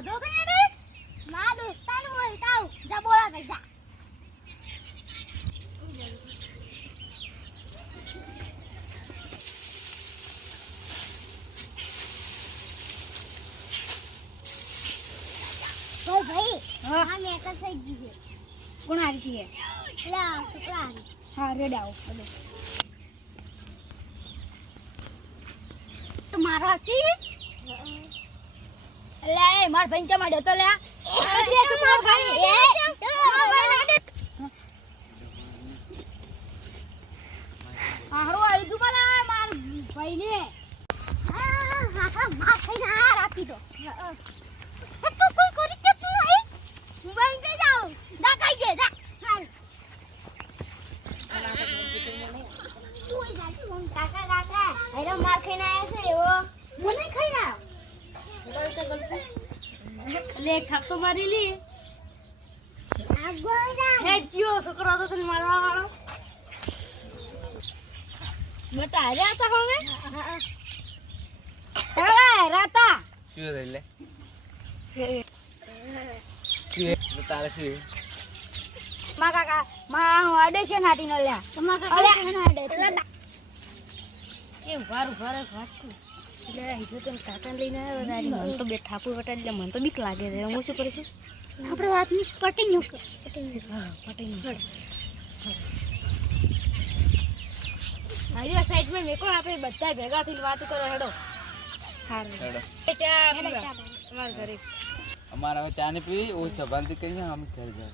બોધો તો યાર મા દોસ્તાન બોલતા હું જા બોલા દે જા ભાઈ હા મેં તો થઈ ગઈ કોણ હારી છે એટલે શુક્લા હારી હા રેડ આવો બોલો તો મારો છે લે માર ભાઈ ચા માડ્યો તો લે છે શુક્લા ભાઈ હારો આવી તું બોલા માર ભાઈ ને હા હા માર ભાઈ ના રાખી દો તું કોઈ કરી કે તું આઈ મોબાઈલ દે જાઓ દાખાઈ દે જા ચાલ તું જાતી મમ કાકા કાકા અરે માર ખાઈને આયા છે એવો મને ખાઈ ના લે થપ્પો મારી લી આગોડા હેડ્યો છોકરો તો તને મારવા વાળો મટા આવ્યા હતા હવે હા રાતા શું રે લે કે તારે છે મા કાકા મા આડે છે નાટી ન લ્યા તમાર કાકા છે ને આડે એ વારું વારે વાટતું એટલે ઈજો તો કાકા લઈને આવ્યો ને મન તો બે ઠાકુર વટા એટલે મન તો બીક લાગે છે હું શું કરીશું આપણે વાત પટી નું હા પટી નું આયા સાઈડ માં મેકો આપણે બધા ભેગા થઈને વાત કરો હેડો હારું હેડો ચા તમાર ઘરે અમારા હવે ચા ને પી ઓ સભાનથી કહીએ અમે ઘર જાય